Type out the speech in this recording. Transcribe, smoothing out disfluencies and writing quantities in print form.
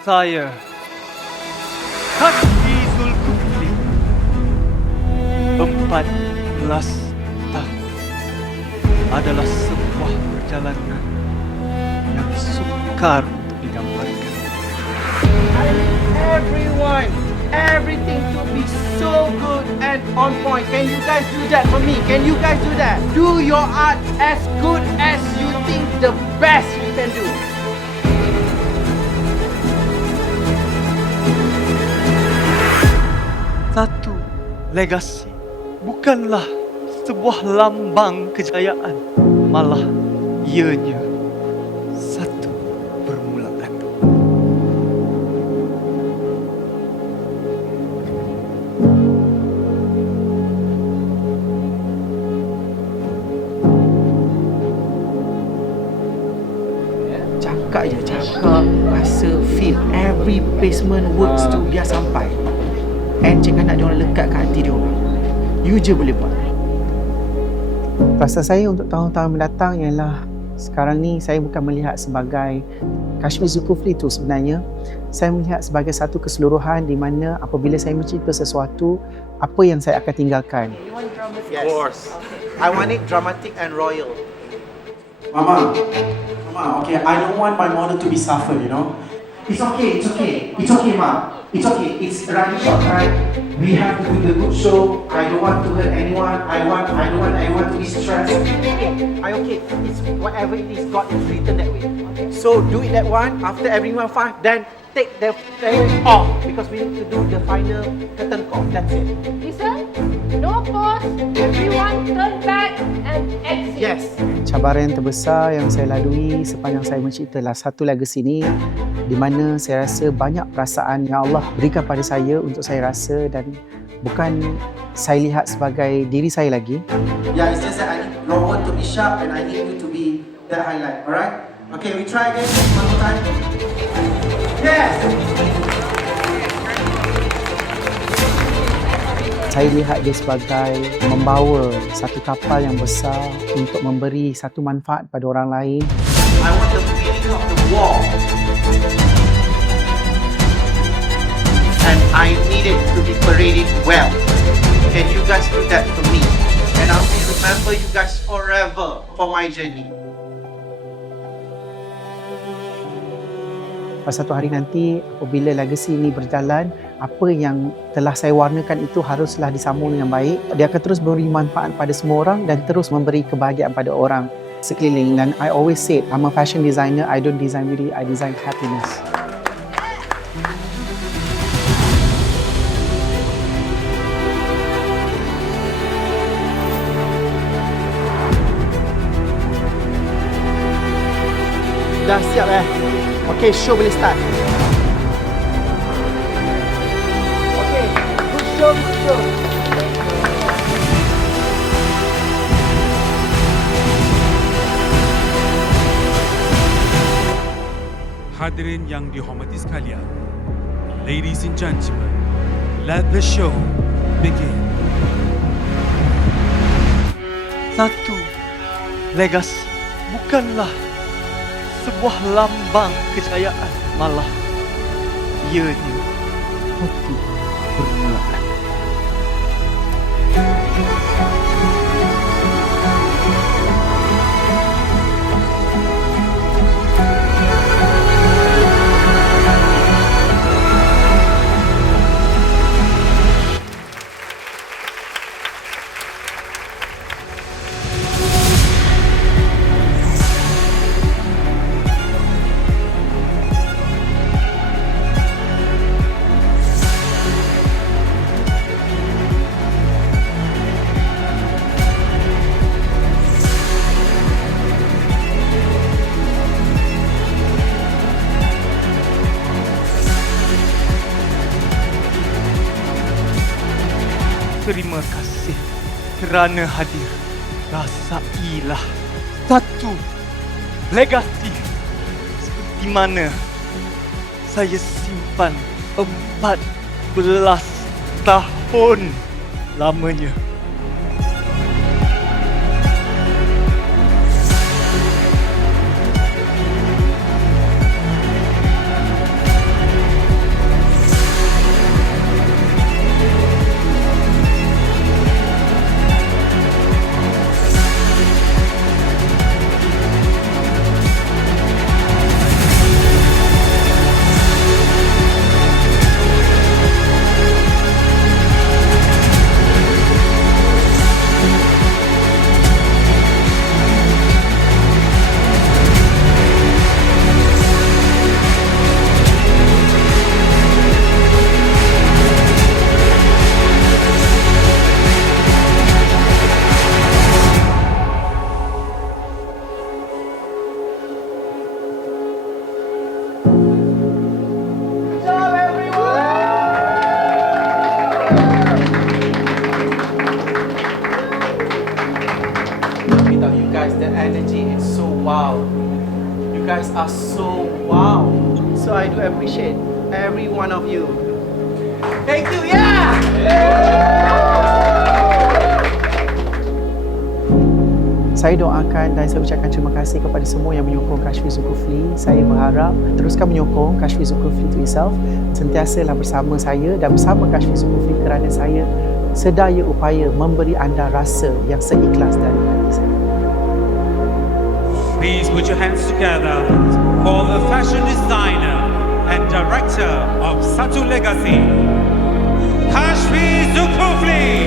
Saya, Haji Zulkifli, 14 tahun adalah sebuah perjalanan yang sukar untuk digambarkan. I need everything to be so good and on point. Can you guys do that for me? Can you guys do that? Do your art as good as you think the best you can do. Satu legasi bukanlah sebuah lambang kejayaan, malah ianya satu permulaan. Cakap je, cakap, rasa, feel. Every placement works to biar sampai. And jangan nak diorang lekat kat hati diorang. You je boleh buat. Rasa saya untuk tahun-tahun mendatang ialah sekarang ni saya bukan melihat sebagai Kashmir Zulkifli itu sebenarnya. Saya melihat sebagai satu keseluruhan di mana apabila saya mencipta sesuatu, apa yang saya akan tinggalkan. Yes. Of course. I want it dramatic and royal. Mama, okay, I don't want my model to be suffered, you know. It's okay, Ma. It's okay. It's running short time. We have to do the good show. I don't want to hurt anyone. I don't want anyone to be stressed. Okay. It's whatever it is, God is written that way. So do it that one. After everyone fine, then take the thing off because we need to do the final curtain call. That's it. Listen, no pause. Everyone turn back and exit. Yes. Cabaran yang terbesar yang saya lalui sepanjang saya mencipta satu legacy ni, di mana saya rasa banyak perasaan yang Allah berikan pada saya untuk saya rasa dan bukan saya lihat sebagai diri saya lagi. Yeah, it's just that I need Robert to be sharp and I need you to be that highlight. Alright? Okay, we try again one more time. Yes! Saya lihat dia sebagai membawa satu kapal yang besar untuk memberi satu manfaat pada orang lain. I want the feeling of the war. And I need it to be paraded well. Can you guys do that for me? And I will remember you guys forever for my journey. Pada satu hari nanti, apabila legacy ini berjalan, apa yang telah saya warnakan itu haruslah disambung dengan baik. Dia akan terus memberi manfaat pada semua orang dan terus memberi kebahagiaan pada orang sekeliling. Dan I always say, I'm a fashion designer. I don't design beauty, I design happiness. Dah siap Okay, show boleh start. Okay, good show. Hadirin yang dihormati sekalian, ladies and gentlemen, let the show begin. Satu legasi bukanlah sebuah lambang kejayaan, malah ianya satu permulaan. Terima kasih kerana hadir. Rasailah satu legasi seperti mana saya simpan 14 tahun lamanya. You guys are so wow. So I do appreciate every one of you. Thank you, yeah! Saya doakan dan saya ucapkan terima kasih kepada semua yang menyokong Kashfi Zulkifli. Saya berharap teruskan menyokong Kashfi Zulkifli to itself. Sentiasalah bersama saya dan bersama Kashfi Zulkifli kerana saya sedaya upaya memberi anda rasa yang seikhlas dari hati saya. Please put your hands together for the fashion designer and director of Satu Legacy, Kashfi Zulkifli.